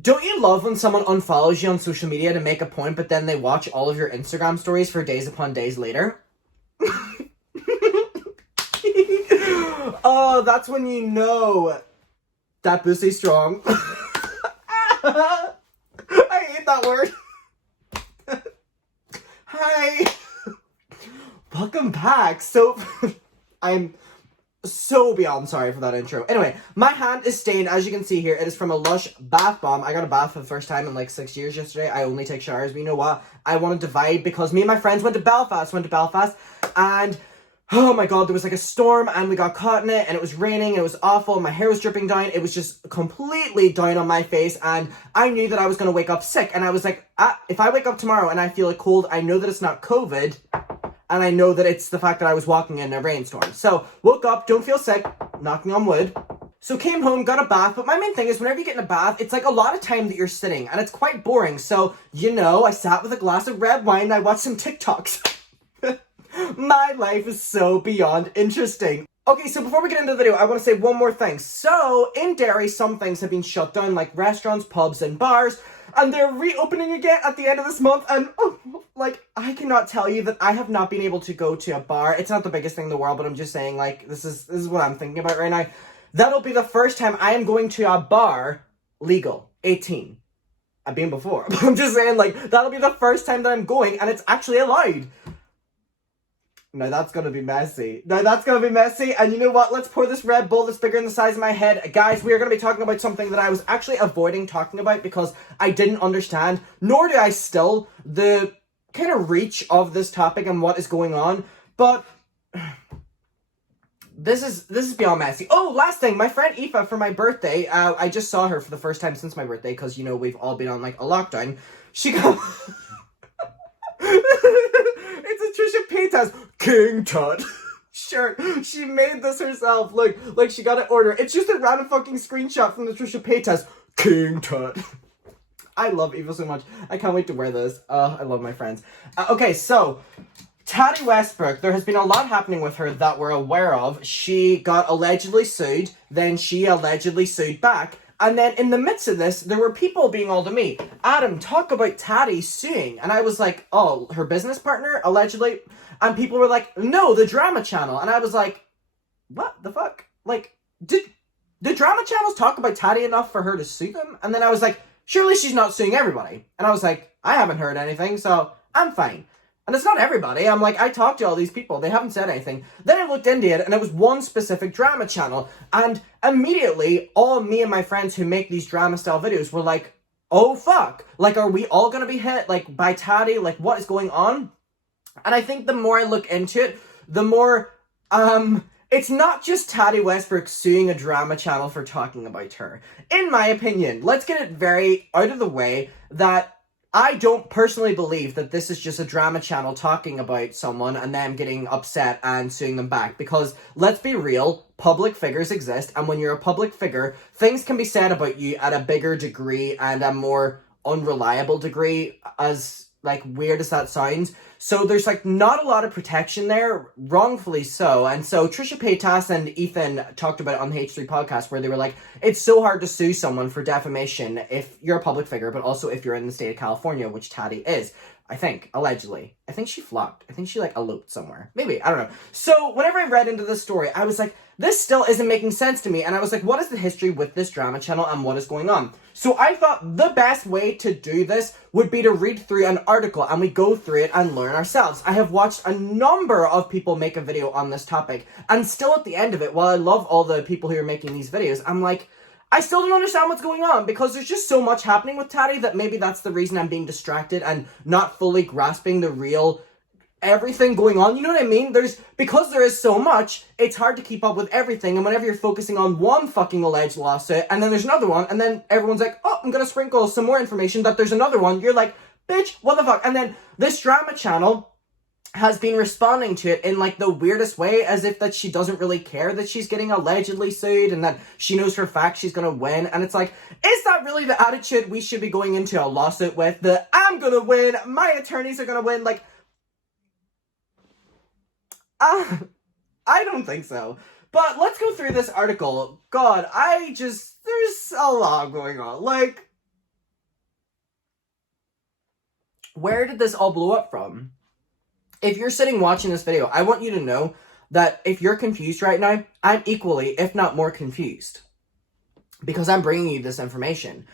Don't you love when someone unfollows you on social media to make a point, but then they watch all of your Instagram stories for days upon days later? Oh, that's when you know that pussy's strong. I hate that word. Hi. Welcome back. So, I'm so beyond sorry for that intro. Anyway, my hand is stained, as you can see here. It is from a Lush bath bomb. I got a bath for the first time in like 6 years yesterday. I only take showers, but you know what? I wanted to vibe because me and my friends went to Belfast, and oh my god, there was like a storm and we got caught in it and it was raining and it was awful. My hair was dripping down. It was just completely down on my face and I knew that I was going to wake up sick. And I was like, if I wake up tomorrow and I feel a cold, I know that it's not COVID. And I know that it's the fact that I was walking in a rainstorm. So, woke up, don't feel sick, knocking on wood. So came home, got a bath, but my main thing is whenever you get in a bath, it's like a lot of time that you're sitting, and it's quite boring. So, you know, I sat with a glass of red wine and I watched some TikToks. My life is so beyond interesting. Okay, so before we get into the video, I want to say one more thing. So, in Derry, some things have been shut down, like restaurants, pubs, and bars. And they're reopening again at the end of this month. And, I cannot tell you that I have not been able to go to a bar. It's not the biggest thing in the world, but I'm just saying, like, this is what I'm thinking about right now. That'll be the first time I am going to a bar legal. 18. I've been before. But I'm just saying, like, that'll be the first time that I'm going, and it's actually allowed. No, that's gonna be messy. And you know what? Let's pour this Red Bull that's bigger than the size of my head. Guys, we are gonna be talking about something that I was actually avoiding talking about because I didn't understand, nor do I still, the kind of reach of this topic and what is going on. But this is beyond messy. Oh, last thing, my friend Aoife for my birthday, I just saw her for the first time since my birthday because, you know, we've all been on, like, a lockdown. She got... It's a Trisha Paytas King Tut shirt. She made this herself. Like she got it ordered. It's just a random fucking screenshot from the Trisha Paytas King Tut. I love Eva so much. I can't wait to wear this. I love my friends. Okay, so Tati Westbrook, there has been a lot happening with her that we're aware of. She got allegedly sued, then she allegedly sued back. And then in the midst of this, there were people being all to me, Adam, talk about Tati suing. And I was like, oh, her business partner, allegedly? And people were like, no, the drama channel. And I was like, what the fuck? Like, did the drama channels talk about Tati enough for her to sue them? And then I was like, surely she's not suing everybody. And I was like, I haven't heard anything, so I'm fine. And it's not everybody. I'm like, I talked to all these people. They haven't said anything. Then I looked into it, and it was one specific drama channel. And immediately, all me and my friends who make these drama-style videos were like, oh, fuck. Like, are we all going to be hit, like, by Tati? Like, what is going on? And I think the more I look into it, the more, it's not just Tati Westbrook suing a drama channel for talking about her. In my opinion, let's get it very out of the way that I don't personally believe that this is just a drama channel talking about someone and them getting upset and suing them back. Because, let's be real, public figures exist, and when you're a public figure, things can be said about you at a bigger degree and a more unreliable degree, as, like, weird as that sounds. So there's, like, not a lot of protection there, wrongfully so. And so Trisha Paytas and Ethan talked about it on the H3 podcast where they were like, it's so hard to sue someone for defamation if you're a public figure, but also if you're in the state of California, which Tati is. I think, allegedly. I think she flocked. I think she, like, eloped somewhere. Maybe, I don't know. So, whenever I read into this story, I was like, this still isn't making sense to me. And I was like, what is the history with this drama channel and what is going on? So, I thought the best way to do this would be to read through an article and we go through it and learn ourselves. I have watched a number of people make a video on this topic. And still at the end of it, while I love all the people who are making these videos, I'm like, I still don't understand what's going on because there's just so much happening with Tati that maybe that's the reason I'm being distracted and not fully grasping the real everything going on. You know what I mean? Because there is so much, it's hard to keep up with everything. And whenever you're focusing on one fucking alleged lawsuit and then there's another one and then everyone's like, oh, I'm going to sprinkle some more information that there's another one. You're like, bitch, what the fuck? And then this drama channel has been responding to it in, like, the weirdest way, as if that she doesn't really care that she's getting allegedly sued and that she knows for a fact she's gonna win. And it's like, is that really the attitude we should be going into a lawsuit with? The, I'm gonna win, my attorneys are gonna win, like, I don't think so. But let's go through this article. God, there's a lot going on. Like, where did this all blow up from? If you're sitting watching this video, I want you to know that if you're confused right now, I'm equally, if not more, confused. Because I'm bringing you this information.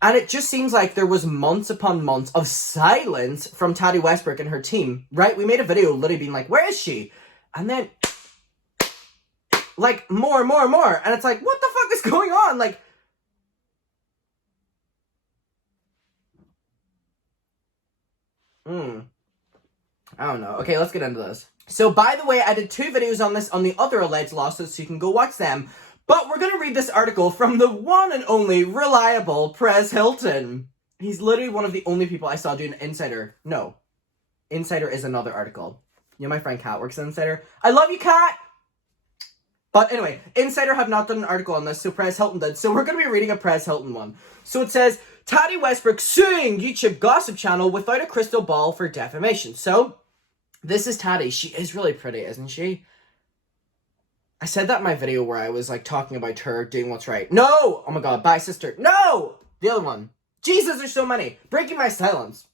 And it just seems like there was months upon months of silence from Tati Westbrook and her team, right? We made a video literally being like, where is she? And then, like, more and more and more. And it's like, what the fuck is going on? Like, I don't know. Okay, let's get into this. So, by the way, I did 2 videos on this on the other alleged lawsuits, so you can go watch them. But we're going to read this article from the one and only reliable Perez Hilton. He's literally one of the only people I saw doing Insider. No. Insider is another article. You know, my friend Kat works at Insider. I love you, Kat! But anyway, Insider have not done an article on this, so Perez Hilton did. So we're going to be reading a Perez Hilton one. So it says, Tati Westbrook suing YouTube gossip channel without a crystal ball for defamation. So, this is Tati. She is really pretty, isn't she? I said that in my video where I was, like, talking about her doing what's right. No! Oh my god, bye, sister. No! The other one. Jesus, there's so many. Breaking my silence.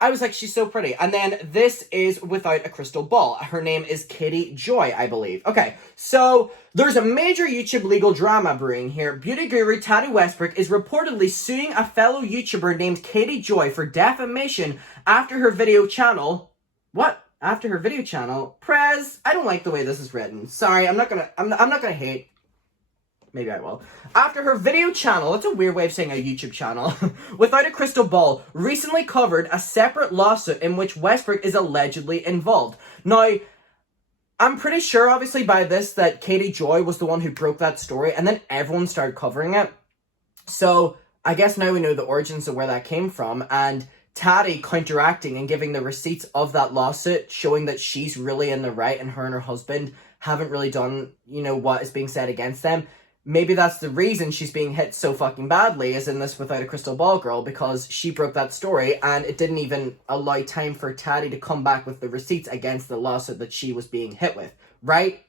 I was like, she's so pretty. And then this is without a crystal ball. Her name is Katie Joy, I believe. Okay, so there's a major YouTube legal drama brewing here. Beauty guru Tati Westbrook is reportedly suing a fellow YouTuber named Katie Joy for defamation after her video channel... What? After her video channel, Prez, I don't like the way this is written. Sorry, I'm not gonna hate. Maybe I will. After her video channel, that's a weird way of saying a YouTube channel, without a crystal ball, recently covered a separate lawsuit in which Westbrook is allegedly involved. Now, I'm pretty sure, obviously, by this, that Katie Joy was the one who broke that story, and then everyone started covering it. So, I guess now we know the origins of where that came from, and Tati counteracting and giving the receipts of that lawsuit, showing that she's really in the right and her husband haven't really done, you know, what is being said against them. Maybe that's the reason she's being hit so fucking badly, is in this without a crystal ball girl, because she broke that story and it didn't even allow time for Tati to come back with the receipts against the lawsuit that she was being hit with, right?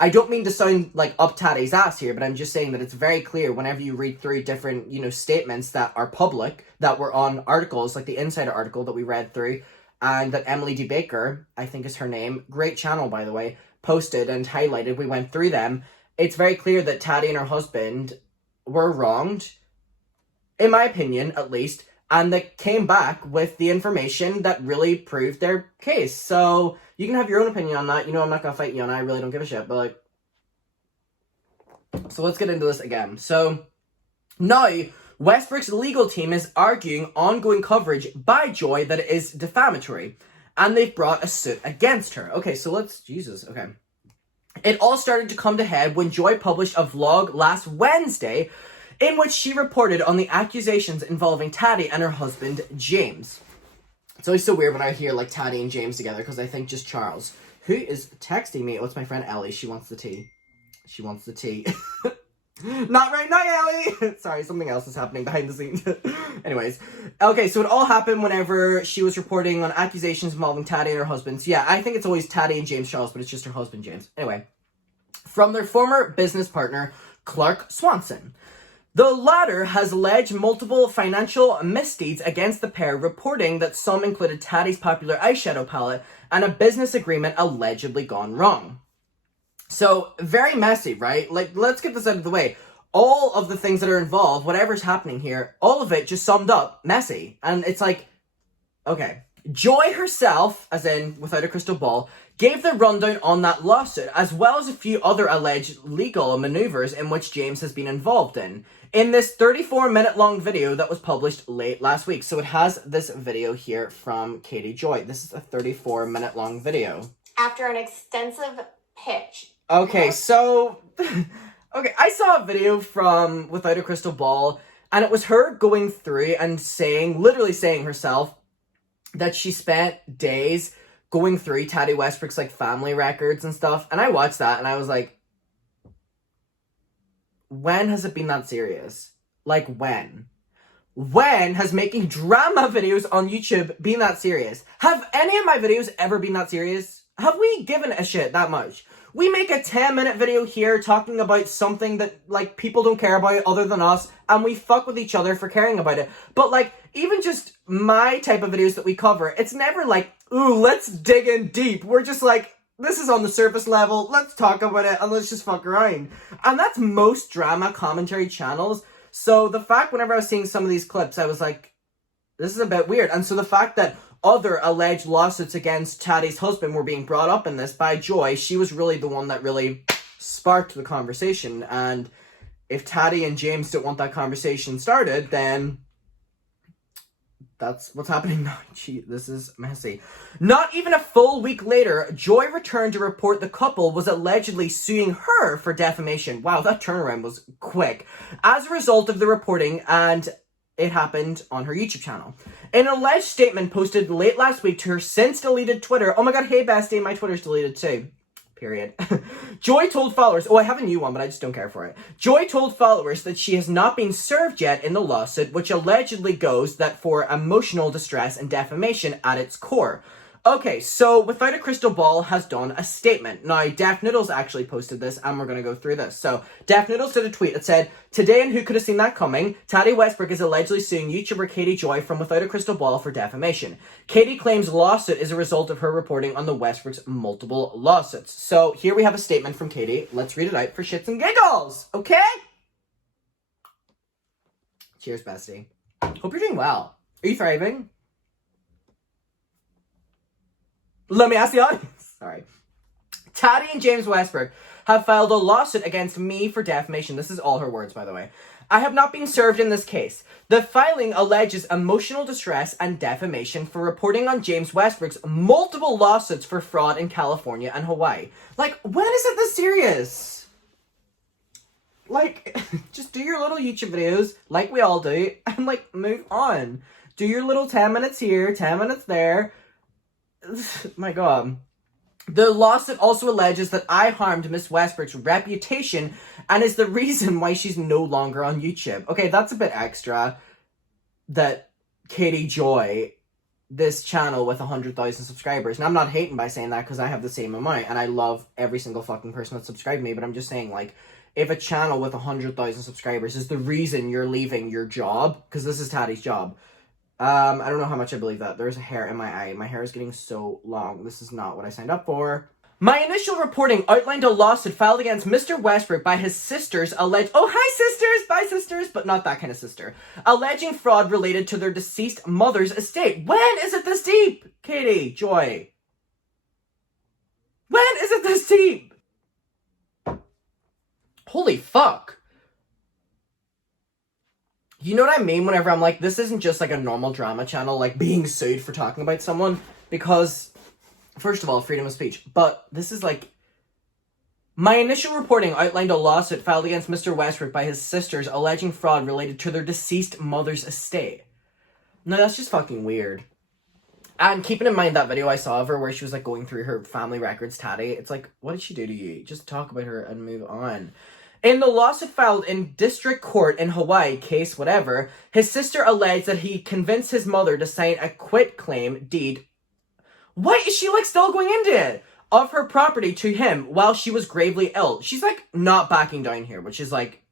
I don't mean to sound like up Tati's ass here, but I'm just saying that it's very clear whenever you read through different, you know, statements that are public, that were on articles, like the Insider article that we read through, and that Emily D. Baker, I think is her name, great channel, by the way, posted and highlighted. We went through them. It's very clear that Tati and her husband were wronged, in my opinion, at least, and they came back with the information that really proved their case. So, you can have your own opinion on that. You know, I'm not gonna fight you on it. I really don't give a shit, but, like... So, let's get into this again. So, now, Westbrook's legal team is arguing ongoing coverage by Joy that it is defamatory, and they've brought a suit against her. Okay, so let's... Jesus, okay. It all started to come to head when Joy published a vlog last Wednesday in which she reported on the accusations involving Tati and her husband, James. It's always so weird when I hear, like, Tati and James together, because I think just Charles. Who is texting me? Oh, it's my friend Ellie. She wants the tea. She wants the tea. Not right now, Ellie! Sorry, something else is happening behind the scenes. Anyways. Okay, so it all happened whenever she was reporting on accusations involving Tati and her husband. So yeah, I think it's always Tati and James Charles, but it's just her husband, James. Anyway. From their former business partner, Clark Swanson. The latter has alleged multiple financial misdeeds against the pair, reporting that some included Tati's popular eyeshadow palette and a business agreement allegedly gone wrong. So, very messy, right? Like, let's get this out of the way. All of the things that are involved, whatever's happening here, all of it just summed up messy. And it's like, okay. Joy herself, as in without a crystal ball, gave the rundown on that lawsuit, as well as a few other alleged legal maneuvers in which James has been involved in this 34-minute long video that was published late last week. So it has this video here from Katie Joy. This is a 34-minute long video. After an extensive pitch. Okay, so... okay, I saw a video from Without a Crystal Ball, and it was her going through and saying, literally saying herself, that she spent days going through Tati Westbrook's, like, family records and stuff. And I watched that, and I was like, when has it been that serious? Like, when? When has making drama videos on YouTube been that serious? Have any of my videos ever been that serious? Have we given a shit that much? we make a 10-minute video here talking about something that, like, people don't care about other than us, and we fuck with each other for caring about it. But, like, even just my type of videos that we cover, it's never like, ooh, let's dig in deep. We're just like, this is on the surface level, let's talk about it, and let's just fuck around. And that's most drama commentary channels. So the fact whenever I was seeing some of these clips, I was like, this is a bit weird. And so the fact that other alleged lawsuits against Tati's husband were being brought up in this by Joy, she was really the one that really sparked the conversation. And if Tati and James don't want that conversation started, then that's what's happening now. Gee, this is messy. Not even a full week later, Joy returned to report the couple was allegedly suing her for defamation. Wow, that turnaround was quick. As a result of the reporting, and it happened on her YouTube channel. In an alleged statement posted late last week to her since deleted Twitter. Oh my god, hey bestie, my Twitter's deleted too. Period. Joy told followers, I have a new one, but I just don't care for it. Joy told followers that she has not been served yet in the lawsuit, which allegedly goes that for emotional distress and defamation at its core. Okay, so Without a Crystal Ball has done a statement. Now, Def Noodles actually posted this, and we're going to go through this. So, Def Noodles did a tweet that said, "Today, and who could have seen that coming, Tati Westbrook is allegedly suing YouTuber Katie Joy from Without a Crystal Ball for defamation. Katie claims lawsuit is a result of her reporting on the Westbrooks' multiple lawsuits." So, here we have a statement from Katie. Let's read it out for shits and giggles, okay? Cheers, bestie. Hope you're doing well. Are you thriving? Let me ask the audience. Sorry. Tati and James Westbrook have filed a lawsuit against me for defamation. This is all her words, by the way. "I have not been served in this case. The filing alleges emotional distress and defamation for reporting on James Westbrook's multiple lawsuits for fraud in California and Hawaii." Like, when is it this serious? Like, just do your little YouTube videos, like we all do, and, like, move on. Do your little 10 minutes here, 10 minutes there. My god. The lawsuit also alleges that I harmed Miss Westbrook's reputation and is the reason why she's no longer on YouTube. Okay, that's a bit extra. That Katie Joy, this channel with 100,000 subscribers, and I'm not hating by saying that because I have the same amount and I love every single fucking person that subscribed to me, but I'm just saying, like, if a channel with 100,000 subscribers is the reason you're leaving your job, because this is Tati's job, I don't know how much I believe that. There's a hair in my eye. My hair is getting so long. This is not what I signed up for. My initial reporting outlined a lawsuit filed against Mr. Westbrook by his sisters alleged... Oh, hi, sisters! Bye, sisters! But not that kind of sister. Alleging fraud related to their deceased mother's estate. When is it this deep? Katie, Joy. When is it this deep? Holy fuck. You know what I mean whenever I'm like, this isn't just like a normal drama channel, like being sued for talking about someone, because, first of all, freedom of speech, but this is like, my initial reporting outlined a lawsuit filed against Mr. Westbrook by his sisters alleging fraud related to their deceased mother's estate. No, that's just fucking weird. And keeping in mind that video I saw of her where she was like going through her family records, Tati, it's like, what did she do to you? Just talk about her and move on. In the lawsuit filed in district court in Hawaii, case whatever, his sister alleged that he convinced his mother to sign a quitclaim deed. Why is she, like, still going into it? Of her property to him while she was gravely ill. She's, like, not backing down here, which is, like...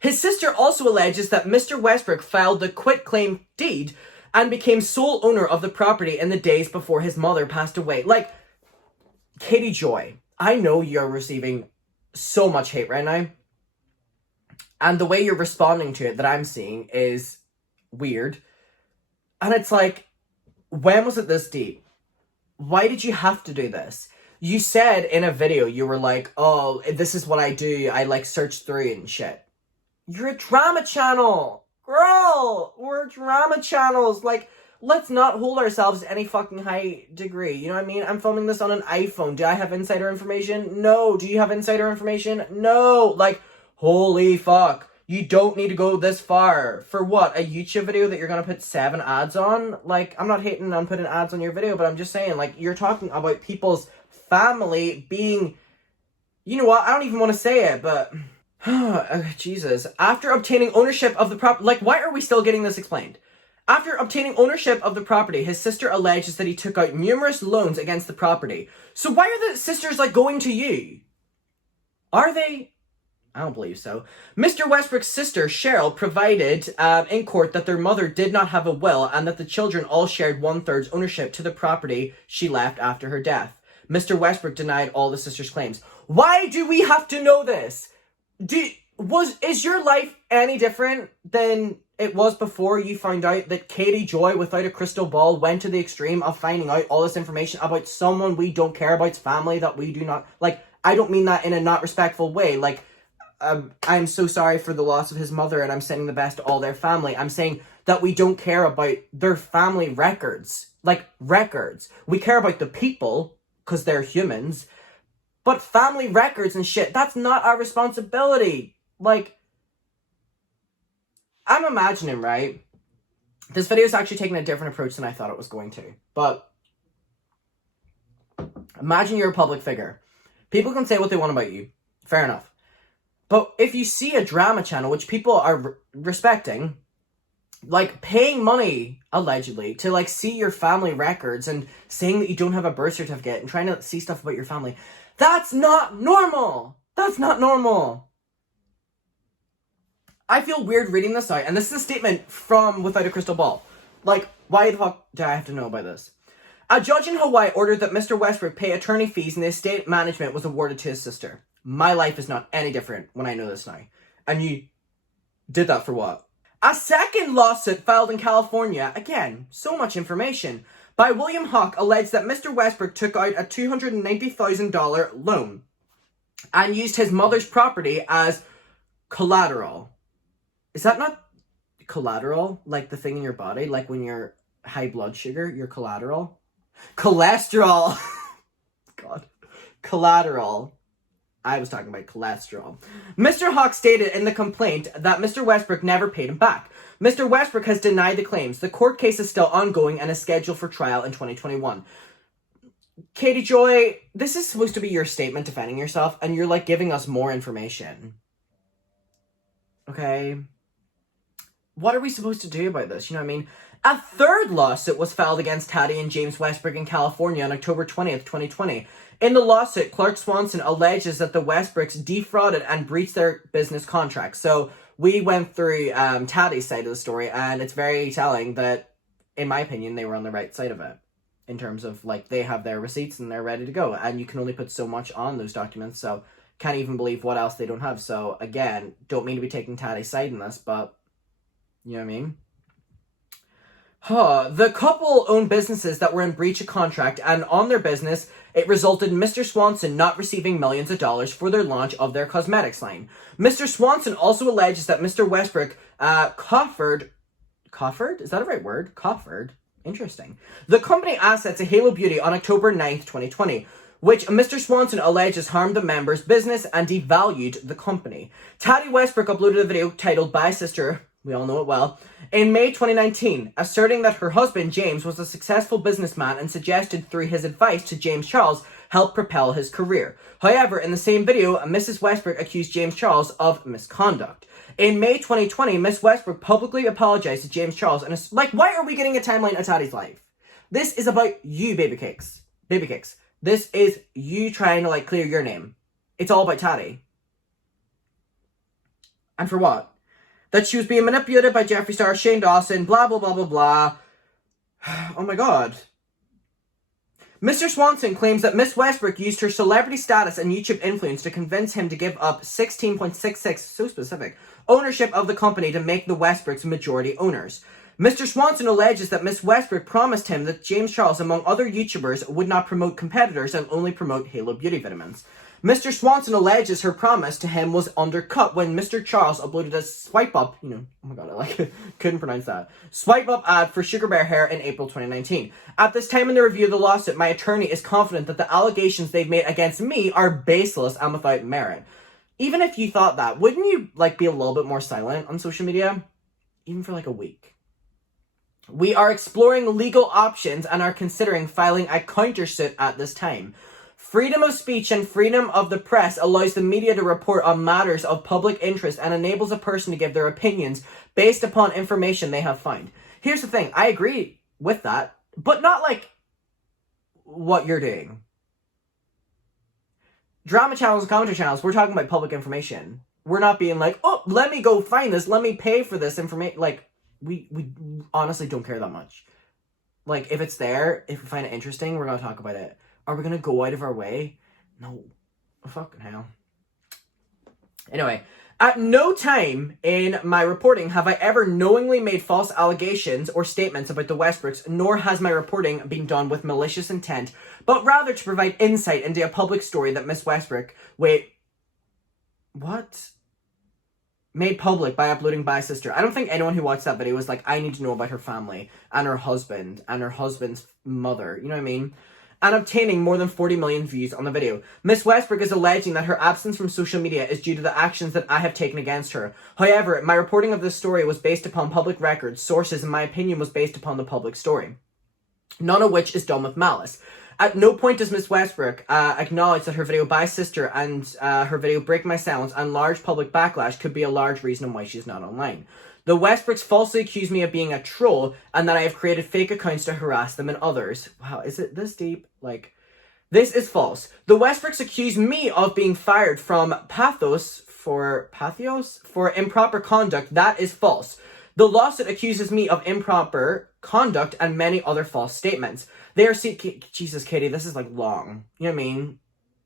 His sister also alleges that Mr. Westbrook filed the quitclaim deed and became sole owner of the property in the days before his mother passed away. Like, Katie Joy, I know you're receiving so much hate right now. And the way you're responding to it that I'm seeing is weird. And it's like, when was it this deep? Why did you have to do this? You said in a video, you were like, oh, this is what I do. I, like, search through and shit. You're a drama channel. Girl, we're drama channels. Like, let's not hold ourselves to any fucking high degree. You know what I mean? I'm filming this on an iPhone. Do I have insider information? No. Do you have insider information? No. Like, holy fuck. You don't need to go this far. For what? A YouTube video that you're gonna put 7 ads on? Like, I'm not hating on putting ads on your video, but I'm just saying, like, you're talking about people's family being... You know what? I don't even want to say it, but... Jesus. After obtaining ownership of the property... Like, why are we still getting this explained? After obtaining ownership of the property, his sister alleges that he took out numerous loans against the property. So why are the sisters, like, going to you? Are they? I don't believe so. Mr. Westbrook's sister, Cheryl, provided in court that their mother did not have a will and that the children all shared 1/3 ownership to the property she left after her death. Mr. Westbrook denied all the sisters' claims. Why do we have to know this? Is your life any different than it was before you found out that Katie Joy, without a crystal ball, went to the extreme of finding out all this information about someone we don't care about's family that we do not... Like, I don't mean that in a not respectful way. Like, I'm so sorry for the loss of his mother and I'm sending the best to all their family. I'm saying that we don't care about their family records. Like, records. We care about the people, because they're humans. But family records and shit, that's not our responsibility. Like, I'm imagining, right? This video is actually taking a different approach than I thought it was going to. But imagine you're a public figure. People can say what they want about you. Fair enough. But if you see a drama channel, which people are respecting, like, paying money, allegedly, to, like, see your family records and saying that you don't have a birth certificate and trying to see stuff about your family, that's not normal! That's not normal! I feel weird reading this out, and this is a statement from Without a Crystal Ball. Like, why the fuck do I have to know about this? A judge in Hawaii ordered that Mr. Westbrook pay attorney fees and the estate management was awarded to his sister. My life is not any different when I know this now. And you did that for what? A second lawsuit filed in California, again, so much information, by William Hawk alleged that Mr. Westbrook took out a $290,000 loan and used his mother's property as collateral. Is that not collateral? Like the thing in your body? Like when you're high blood sugar, your collateral? Cholesterol! God. Collateral. I was talking about cholesterol. Mr. Hawk stated in the complaint that Mr. Westbrook never paid him back. Mr. Westbrook has denied the claims. The court case is still ongoing and is scheduled for trial in 2021. Katie Joy, this is supposed to be your statement defending yourself, and you're, like, giving us more information. Okay? What are we supposed to do about this? You know what I mean? A third lawsuit was filed against Tati and James Westbrook in California on October 20th, 2020. In the lawsuit, Clark Swanson alleges that the Westbrooks defrauded and breached their business contracts. So we went through Tati's side of the story, and it's very telling that, in my opinion, they were on the right side of it. In terms of, like, they have their receipts and they're ready to go. And you can only put so much on those documents, so can't even believe what else they don't have. So, again, don't mean to be taking Tati's side in this, but, you know what I mean? The couple owned businesses that were in breach of contract, and on their business, it resulted in Mr. Swanson not receiving millions of dollars for their launch of their cosmetics line. Mr. Swanson also alleges that Mr. Westbrook coffered? Is that a right word? Coffered? Interesting. The company assets of Halo Beauty on October 9th, 2020, which Mr. Swanson alleges harmed the members' business and devalued the company. Tati Westbrook uploaded a video titled Bye Sister, we all know it well, in May 2019, asserting that her husband, James, was a successful businessman and suggested through his advice to James Charles help propel his career. However, in the same video, Mrs. Westbrook accused James Charles of misconduct. In May 2020, Miss Westbrook publicly apologized to James Charles and is like, why are we getting a timeline of Tati's life? This is about you, baby cakes. Baby cakes. This is you trying to, like, clear your name. It's all about Tati. And for what? That she was being manipulated by Jeffree Star, Shane Dawson, blah, blah, blah, blah, blah. Oh my god. Mr. Swanson claims that Miss Westbrook used her celebrity status and YouTube influence to convince him to give up 16.66, so specific, ownership of the company to make the Westbrooks majority owners. Mr. Swanson alleges that Miss Westbrook promised him that James Charles, among other YouTubers, would not promote competitors and only promote Halo Beauty vitamins. Mr. Swanson alleges her promise to him was undercut when Mr. Charles uploaded a swipe up, oh my god, I couldn't pronounce that, swipe up ad for Sugar Bear hair in April 2019. At this time in the review of the lawsuit, my attorney is confident that the allegations they've made against me are baseless and without merit. Even if you thought that, wouldn't you, like, be a little bit more silent on social media? Even for, like, a week. We are exploring legal options and are considering filing a countersuit at this time. Freedom of speech and freedom of the press allows the media to report on matters of public interest and enables a person to give their opinions based upon information they have found. here's the thing. I agree with that, but not like what you're doing. Drama channels and commentary channels, we're talking about public information. We're not being like, oh, let me go find this. Let me pay for this information. Like, we honestly don't care that much. Like, if it's there, if we find it interesting, we're going to talk about it. Are we going to go out of our way? No. Oh, fucking hell. Anyway, at no time in my reporting have I ever knowingly made false allegations or statements about the Westbrooks, nor has my reporting been done with malicious intent, but rather to provide insight into a public story that Miss Westbrook, made public by uploading by sister. I don't think anyone who watched that video was like, I need to know about her family and her husband and her husband's mother. You know what I mean? And obtaining more than 40 million views on the video. Miss Westbrook is alleging that her absence from social media is due to the actions that I have taken against her. However, my reporting of this story was based upon public records, sources, and my opinion was based upon the public story. None of which is done with malice. At no point does Miss Westbrook acknowledge that her video by sister and her video Break My Silence and large public backlash could be a large reason why she's not online. The Westbrooks falsely accuse me of being a troll and that I have created fake accounts to harass them and others. Wow, is it this deep? Like, this is false. The Westbrooks accuse me of being fired from Pathos for improper conduct. That is false. The lawsuit accuses me of improper conduct and many other false statements. They are seeking... Jesus, Katie, this is like long. You know what I mean?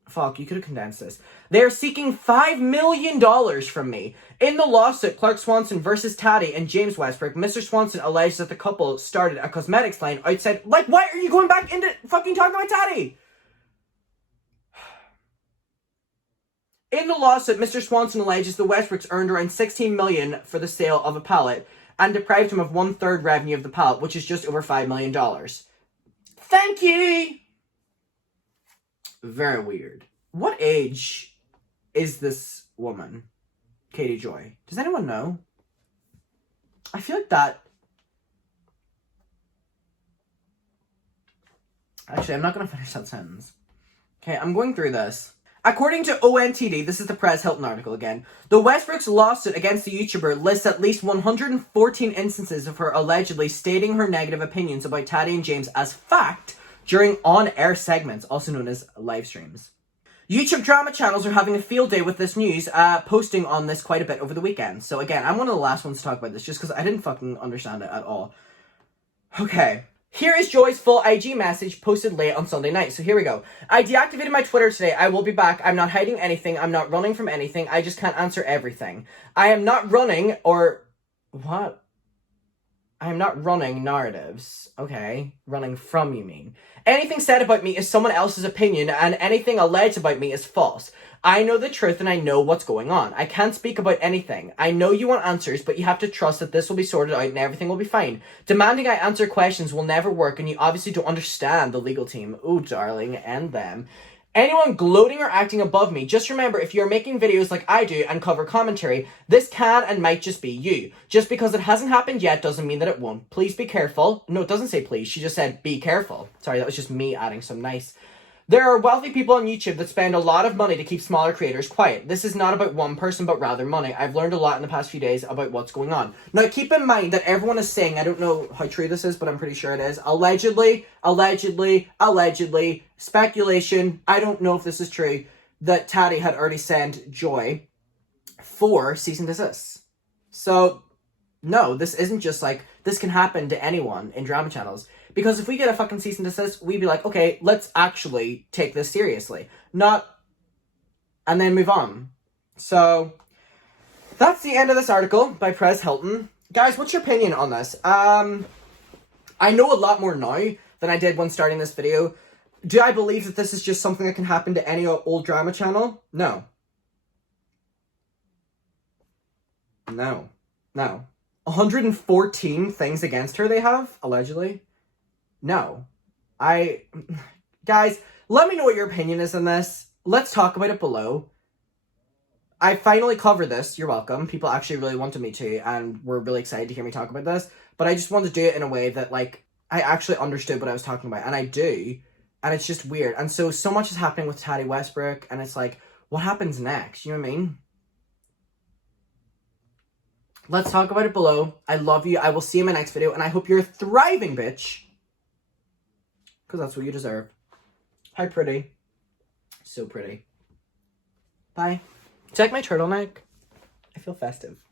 Fuck, you could have condensed this. They are seeking $5 million from me. In the lawsuit, Clark Swanson versus Tati and James Westbrook, Mr. Swanson alleged that the couple started a cosmetics line outside... Like, why are you going back into fucking talking about Tati? In the lawsuit, Mr. Swanson alleges the Westbrooks earned around $16 million for the sale of a pallet and deprived him of 1/3 revenue of the pallet, which is just over $5 million. Thank you! Very weird. What age is this woman? Katie Joy. Does anyone know? I feel like that... Actually, I'm not going to finish that sentence. Okay, I'm going through this. According to ONTD, this is the Perez Hilton article again, the Westbrooks lawsuit against the YouTuber lists at least 114 instances of her allegedly stating her negative opinions about Tati and James as fact during on-air segments, also known as live streams. YouTube drama channels are having a field day with this news, posting on this quite a bit over the weekend. So again, I'm one of the last ones to talk about this just because I didn't fucking understand it at all. Okay. Here is Joy's full IG message posted late on Sunday night. So here we go. I deactivated my Twitter today. I will be back. I'm not hiding anything. I'm not running from anything. I just can't answer everything. I am not running or... What? I am not running narratives. Okay. Running from, you mean. Anything said about me is someone else's opinion, and anything alleged about me is false. I know the truth and I know what's going on. I can't speak about anything. I know you want answers, but you have to trust that this will be sorted out and everything will be fine. Demanding I answer questions will never work, and you obviously don't understand the legal team. Ooh, darling, and them. Anyone gloating or acting above me, just remember, if you're making videos like I do and cover commentary, this can and might just be you. Just because it hasn't happened yet doesn't mean that it won't. Please be careful. No, it doesn't say please. She just said be careful. Sorry, that was just me adding some nice... There are wealthy people on YouTube that spend a lot of money to keep smaller creators quiet. This is not about one person, but rather money. I've learned a lot in the past few days about what's going on. Now, keep in mind that everyone is saying, I don't know how true this is, but I'm pretty sure it is, allegedly, speculation, I don't know if this is true, that Tati had already sent Joy for cease and desist. So, no, this isn't just like, this can happen to anyone in drama channels. Because if we get a fucking cease and desist, we'd be like, okay, let's actually take this seriously. Not... And then move on. So, that's the end of this article by Perez Hilton. Guys, what's your opinion on this? I know a lot more now than I did when starting this video. Do I believe that this is just something that can happen to any old drama channel? No. No. 114 things against her they have, allegedly. No. Guys, let me know what your opinion is on this. Let's talk about it below. I finally covered this. You're welcome. People actually really wanted me to, and were really excited to hear me talk about this. But I just wanted to do it in a way that, like, I actually understood what I was talking about. And I do. And it's just weird. And so much is happening with Tati Westbrook. And it's like, what happens next? You know what I mean? Let's talk about it below. I love you. I will see you in my next video. And I hope you're thriving, bitch. Because that's what you deserve. Hi, pretty. So pretty. Bye. Check my turtleneck. I feel festive.